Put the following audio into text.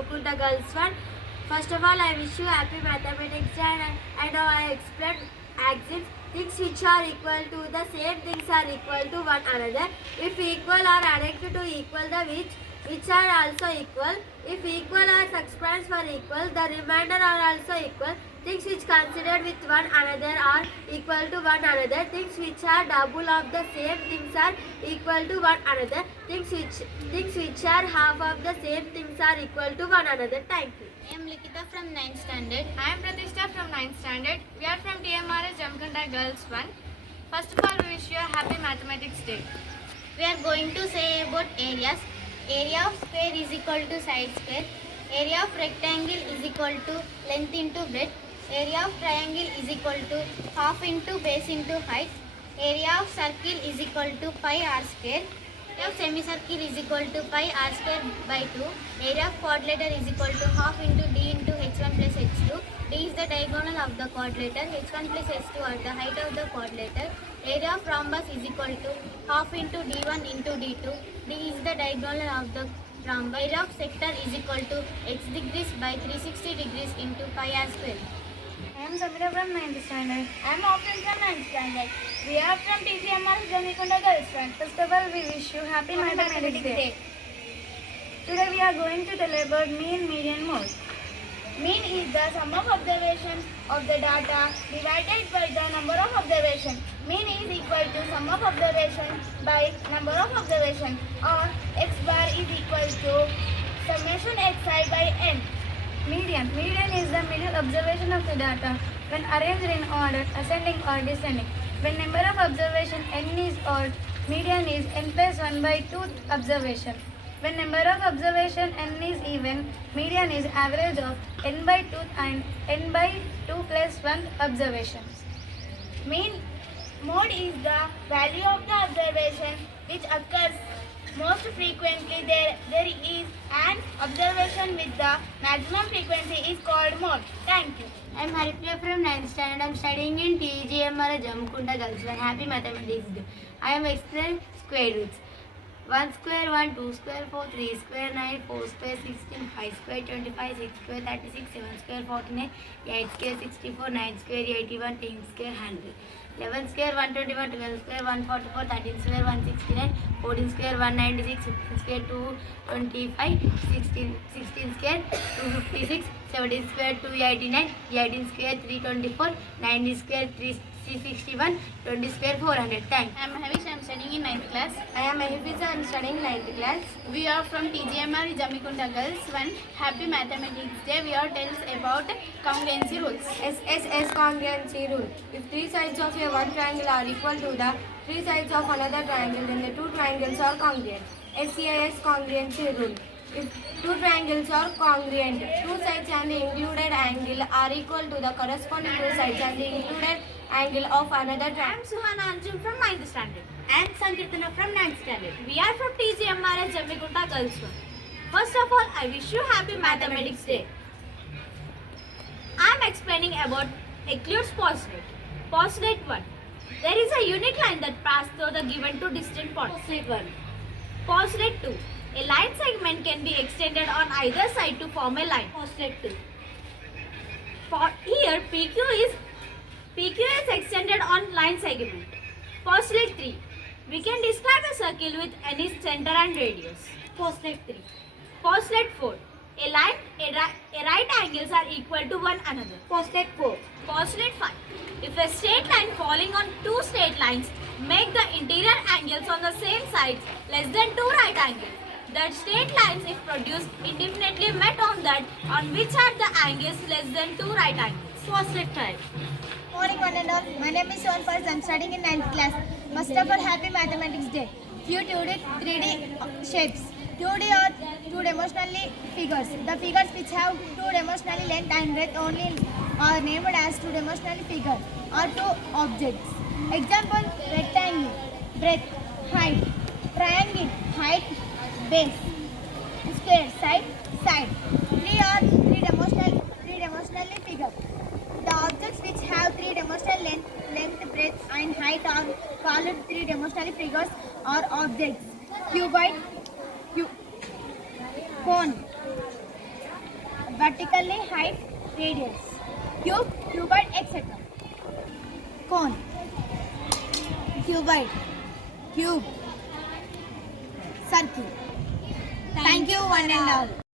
Jamukunda Girls 1. First of all, I wish you happy mathematics day and I explain axes. Things which are equal to the same things are equal to one another. If equal are added to equal the which are also equal. If equal are subtracted for equal, the remainder are also equal. Things which considered with one another are equal to one another. Things which are double of the same things are equal to one another. Things which are half of the same things are equal to one another. Thank you. I am Likita from 9th standard. I am Pratishtha from 9th standard. We are from TMRS Jamkunda Girls 1. First of all, we wish you a happy mathematics day. We are going to say about areas. Area of square is equal to side square. Area of rectangle is equal to length into breadth. Area of triangle is equal to half into base into height. Area of circle is equal to pi r square. Area of semicircle is equal to pi r square by 2. Area of quadrilateral is equal to half into d into h1 plus h2. D is the diagonal of the quadrilateral. h1 plus h2 are the height of the quadrilateral. Area of rhombus is equal to half into d1 into d2. D is the diagonal of the rhombus. Area of sector is equal to x degrees by 360 degrees into pi r square. I am Samira from 9th standard. I am Ofin from 9th standard. We are from TGMR Jamikunda Girls 1. First of all, we wish you happy Mathematics Day. Today we are going to tell about mean, median, mode. Mean is the sum of observations of the data divided by the number of observations. Mean is equal to sum of observations by number of observations, or x bar is equal to summation xi by n. Median. Median is the middle observation of the data when arranged in order, ascending or descending. When number of observation n is odd, median is n plus 1 by 2 observation. When number of observation n is even, median is average of n by 2 and n by 2 plus 1 observations. Mean mode is the value of the observation which occurs most frequently. There is an observation with the maximum frequency is called mode. Thank you. I am Haripriya from 9th standard. I am studying in TGMR Jamkunda Girls 1. Happy Mathematics Day. I am explaining square roots. 1 square 1, 2 square 4, 3 square 9, 4 square 16, 5 square 25, 6 square 36, 7 square 49, 8 square 64, 9 square 81, 10 square 100. 11 square 121, 12 square 144, 13 square 169, 14 square 196, 15 square 225, 16 square 256, 17 square 289, 18 square 324, 19 square 361, 20 square 400. Thanks. I am Havish. I am studying in 9th class. I am Mahifisa. I am studying 9th class. We are from TGMR Jamikunda Girls 1. Happy Mathematics Day. We are tells about congruency rules. SSS congruency rule. If three sides of a one triangle are equal to the three sides of another triangle, then the two triangles are congruent. SCIS congruency rule. If two triangles are congruent, two sides and the included angle are equal to the corresponding two sides and the included angle of another I am triangle. Suhana Anjum from 9th standard and Sankirtana from 9th standard. We are from TGMRS Jamikunda Girls 1. First of all, I wish you happy Mathematics Day. I am explaining about Euclid's postulate. Postulate 1. There is a unit line that passes through the given two distant points. Postulate 1. Postulate 2. A line segment can be extended on either side to form a line. Postulate 2. Here PQ is extended on line segment. Postulate 3. We can describe a circle with any center and radius. Postulate 3. Postulate 4. A right angles are equal to one another. Postulate 4. Postulate 5. If a straight line falling on two straight lines make the interior angles on the same sides less than two right angles, that straight lines if produced indefinitely met on that on which are the angles less than two right angles. Postulate 5. Morning one and all. My name is Sohan Fars. I am studying in 9th class. First of all, happy Mathematics Day. Few 2D, 3D shapes. 2D are two-dimensionally figures. The figures which have two-dimensionally length and breadth only are named as two-dimensionally figure or two objects. Example: rectangle, breadth, height; triangle, height, base; square, side. Three are three-dimensionally figure. The objects which have three-dimensional length, breadth, and height are called three-dimensional figures or objects. Cuboid, cone, vertically height, radius, cube, cuboid, etc. Cone, cuboid, cube, circle. Thank you one and all.